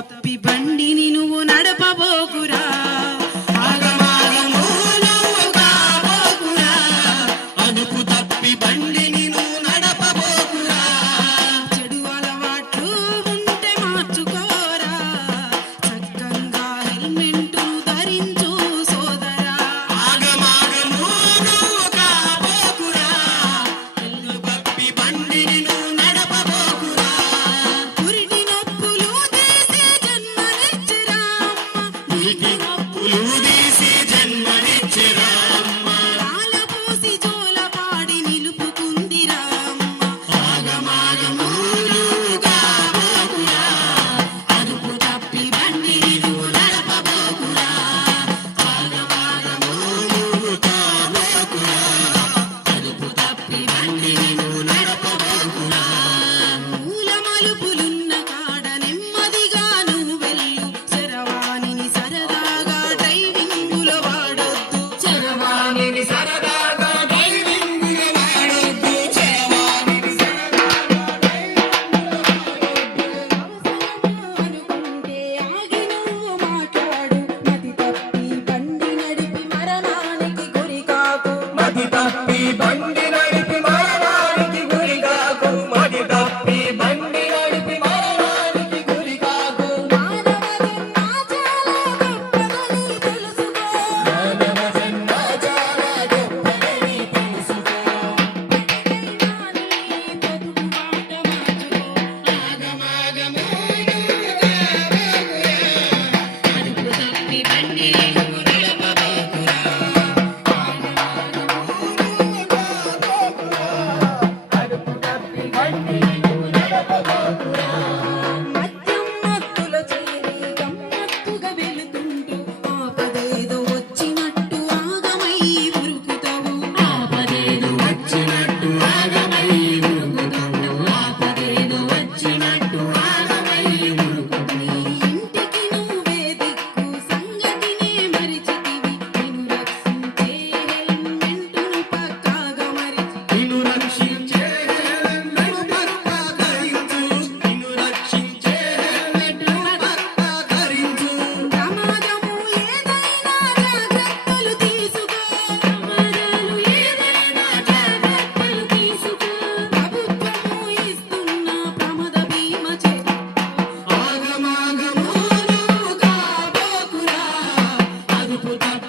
తప్పి బండిని నువ్వు నా మడి తప్పి బండి నడిపి మరణానికి గురిగాకు మడి తప్పి బండి నడిపి మరణానికి గురిగాకు మానవ జన్మ చాలా Put that